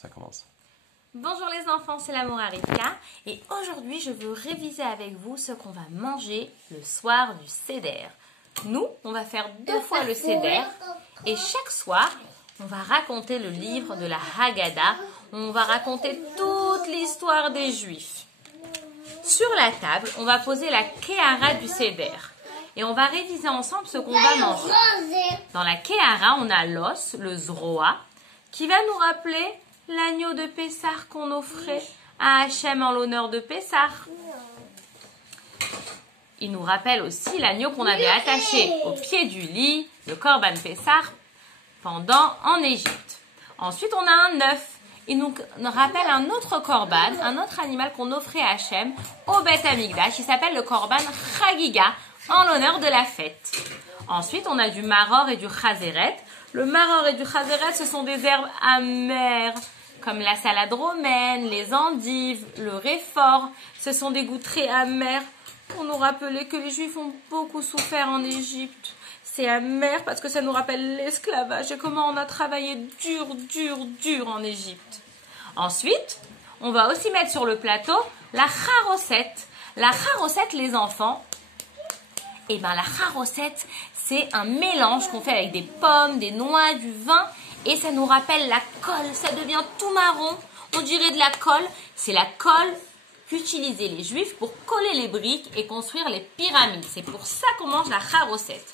Ça commence. Bonjour les enfants, c'est l'amour Arifka et aujourd'hui je veux réviser avec vous ce qu'on va manger le soir du Seder. Nous, on va faire 2 fois le Seder et chaque soir, on va raconter le livre de la Haggadah. On va raconter toute l'histoire des Juifs. Sur la table, on va poser la Kehara du Seder et on va réviser ensemble ce qu'on va manger. Dans la Kehara, on a l'os, le zroa, qui va nous rappeler l'agneau de Pessah qu'on offrait à Hachem en l'honneur de Pessah. Il nous rappelle aussi l'agneau qu'on avait attaché au pied du lit, le Korban Pessah, en Égypte. Ensuite, on a un œuf. Il nous rappelle un autre Korban, un autre animal qu'on offrait à Hachem au Beth Amikdash. Il s'appelle le Korban Chagiga, en l'honneur de la fête. Ensuite, on a du maror et du chazeret. Le maror et du chazeret, ce sont des herbes amères, comme la salade romaine, les endives, le réfort. Ce sont des goûts très amers pour nous rappeler que les Juifs ont beaucoup souffert en Égypte. C'est amer parce que ça nous rappelle l'esclavage et comment on a travaillé dur en Égypte. Ensuite, on va aussi mettre sur le plateau la charosset. La charosset, les enfants, la charosset, c'est un mélange qu'on fait avec des pommes, des noix, du vin et ça nous rappelle la colle. Ça devient tout marron, on dirait de la colle. C'est la colle qu'utilisaient les Juifs pour coller les briques et construire les pyramides. C'est pour ça qu'on mange la charosset.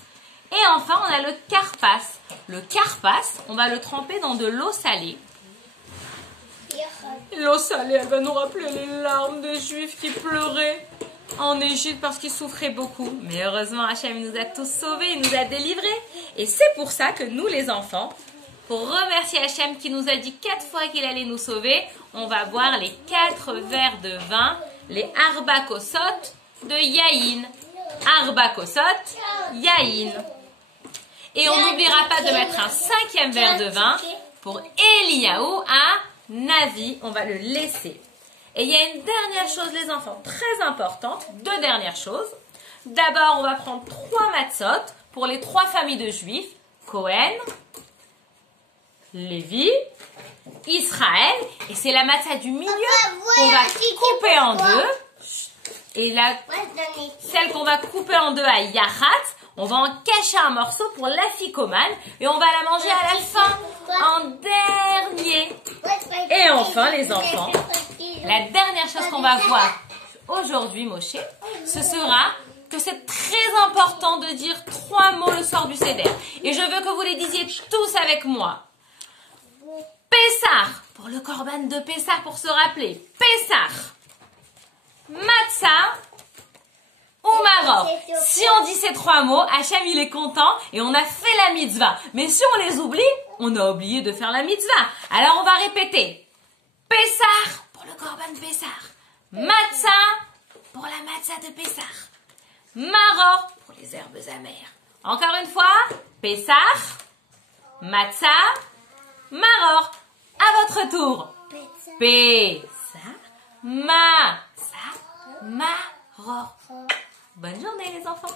Et enfin, on a le karpas. Le karpas, on va le tremper dans de l'eau salée. L'eau salée, elle va nous rappeler les larmes des Juifs qui pleuraient en Égypte parce qu'ils souffraient beaucoup. Mais heureusement, Hachem nous a tous sauvés, il nous a délivrés. Et c'est pour ça que nous, les enfants, pour remercier Hachem qui nous a dit 4 fois qu'il allait nous sauver, on va boire les 4 verres de vin, les Arba Kosot de Yahin. Arba Kosot, Yahin. Et on n'oubliera pas de mettre un 5e verre de vin pour Eliyahu à Navi. On va le laisser. Et il y a une dernière chose, les enfants, très importante. 2 dernières choses. D'abord, on va prendre 3 matzot pour les 3 familles de Juifs. Cohen, Lévi, Israël. Et c'est la matzah du milieu qu'on va couper en 2. Et celle qu'on va couper en 2 à Yahat, on va en cacher un morceau pour l'afikoman et on va la manger à la fin, en dernier. Et enfin, les enfants, la dernière chose qu'on va voir aujourd'hui, Moshe, ce sera que c'est très important de dire 3 mots le soir du Seder. Et je veux que vous les disiez tous avec moi. Pessah, pour le Korban de Pessah, pour se rappeler. Pessah, Matzah, ou maror. Si on dit ces 3 mots, Hachem il est content et on a fait la mitzvah. Mais si on les oublie, on a oublié de faire la mitzvah. Alors on va répéter. Pessah pour le Korban Pessah. Matzah pour la matzah de Pessah. Maror pour les herbes amères. Encore une fois. Pessah, matzah, maror. À votre tour. Pessah, matzah, maror. Bonne journée les enfants.